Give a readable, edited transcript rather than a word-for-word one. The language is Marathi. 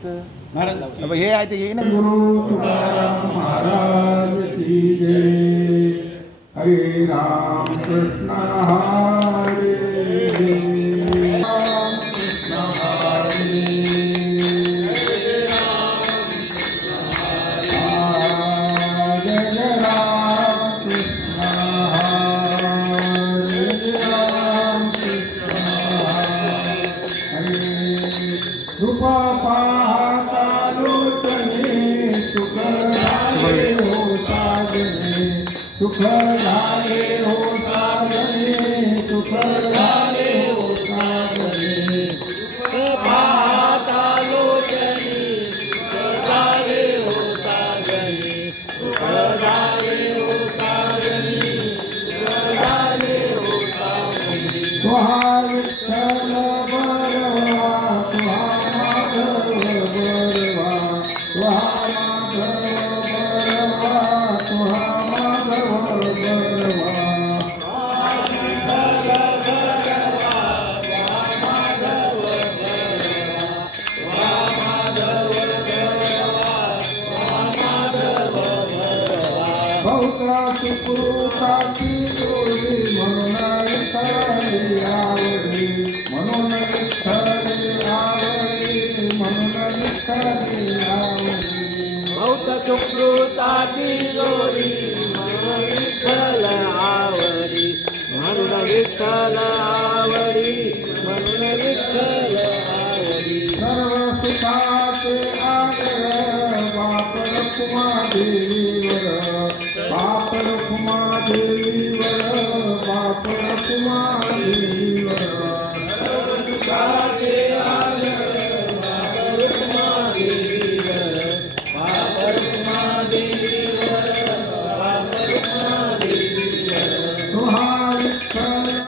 हे आहे ते येईन महाराज की जय. हरे राम कृष्ण हरे राम कृष्ण हरे जय जय राम कृष्ण हरे राम कृष्ण हरे कृपा पाहता लोचने सुख झाले हो साधने सुख झाले हो साधने सुख झाले हो साधने पाहता लोचनी सुख झाले हो साधने सुख झाले हो साधने सुख झाले हो साधने तुहा विठ्ठल बरवा तुहा माधव बरवा तुहा माधव बरवा तुहा माधव बरवा बहुता सुकृताची जोडी म्हणून विठ्ठली आवडी म्हणून विठ्ठली आवडी म्हणून विठ्ठली आवडी बहुत सुकृताची जोडी म्हणून विठ्ठल आवडी म्हणून विठ्ठल आवडी म्हणून विठ्ठल आवडी सर्व सुखाचे आगर बाप रुक्मा देवीवर बाप रुक्मा देवीवर बाप रुक्मा देवीवर